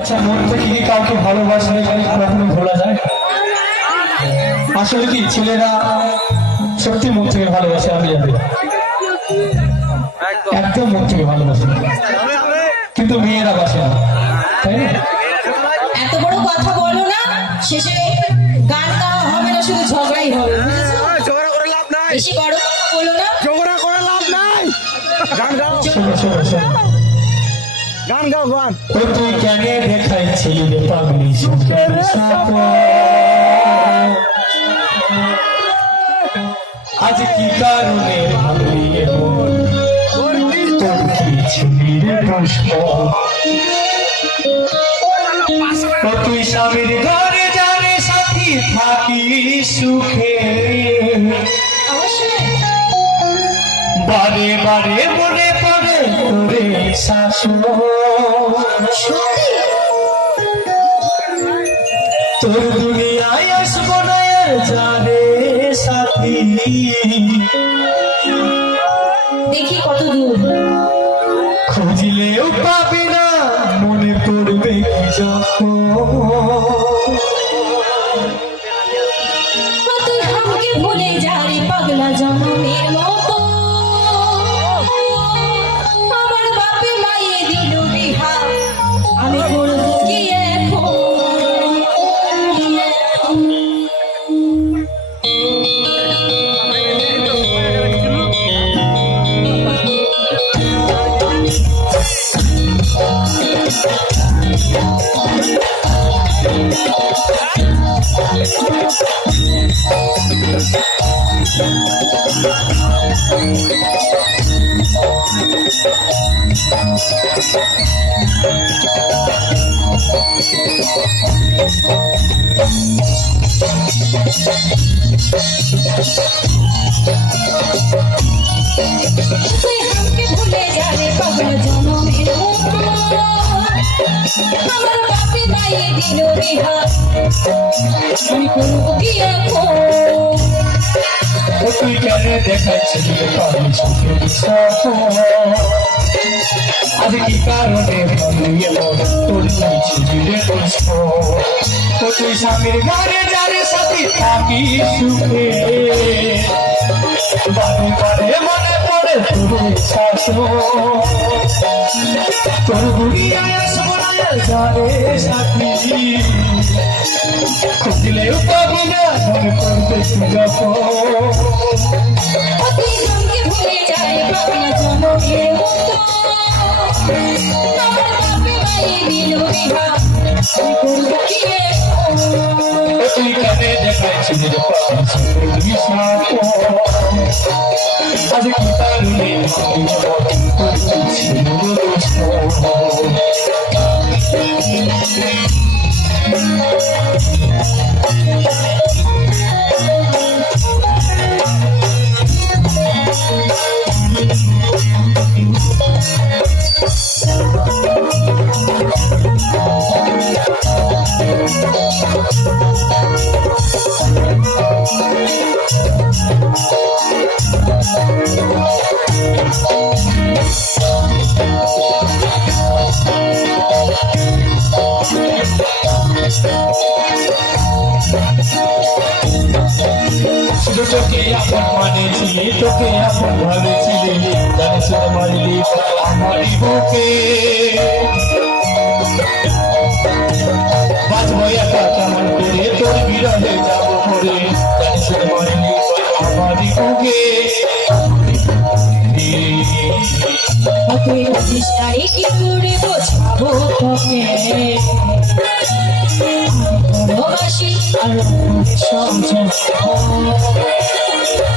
আচ্ছা, মন থেকে কি কাউকে ভালোবাসলে কখনো ভোলা যায়? আসলে কি ছেলেরা সত্যি মন থেকে ভালোবাসে? আমি জানি একদম মন থেকে ভালোবাসে, কিন্তু মেয়েরা বাসে না, তাই না? এত বড় কথা বলো না, শেষে গান গাওয়া হবে না, শুধু ঝগড়াই হবে, বুঝেছো? ঝগড়া করে লাভ নাই, বেশি বড় বলো না, ঝগড়া করে লাভ নাই। গান গাও, শোনো শোনো শোনো, গান গাও, গান। ও তুই কেন দেখাইছিলি রে পাগলি সুখের সাপ, আজ কি কারণে ভাবলি এমন, তোর কি ছিলি রে দুষ্ট? ও তুই স্বামীর ঘরে যাবে সাথী থাকি সুখে, অবশ্যই বারে বারে মনে পড়ে তোরে শাশুড়, সত্যি তোর দুনিয়ায় আসবো না আর জানে সাথী, দেখি কত দূর খুঁজলেও পাবি না, মনে পড়বে কি যখন, তুই আমাকে ভুলে যা রে পাগলা জনমের মতো, আমার বাপে মায়ে দিল বিহা, আমি করবো কি এখন? তুই আমাকে ভুলে যা রে পাগলা জনমের মতো, আমার বাপে মায়ে দিল বিহা, আমি করবো কি এখন? ও তুই কেন দেখাইছিলি রে পাগলি সুখের সাপ, আজ কি কারণে ভাবলি এমন, তোর কি ছিলি রে দুষ্ট? ও তুই স্বামীর ঘরে যাবে সাথী থাকি সুখে, বারে বারে মনে পড়ে তোর শাশুড়, তোর দুনিয়ায় আসবো না আর জানে সাথী, খুঁজলেও পাবি না, মনে পড়বে কি যখন, তুই আমাকে ভুলে যা রে পাগলা জনমের মতো, আমার বাপে মায়ে দিল বিহা, আমি করবো কি এখন? ও তুই কেন দেখাইছিলি রে পাগলি সুখের সাপ, আজ কি কারণে ভাবলি এমন, তোর কি ছিল রে দুষ্ট? শুধু তোকে আপন মানেছিলি, তোকে আপন ভাবেছিলি, জানিস মারলি আমারই বুকে, বাঁচবো একা কেমন করে, তোর বিরহে যাবো মরে, জানিস মারলি আমারই বুকে, তুই বুঝিস নাই কি করে বোঝাবো তোকে, ভালোবাসি আর সমঝোতা,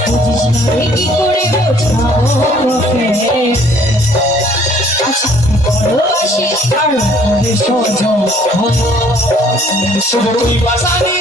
বুঝিস নাই কি করে বোঝাবো তোকে, আচ্ছা ভালোবাসি আর সমঝোতা, শুধু তুই বাসানি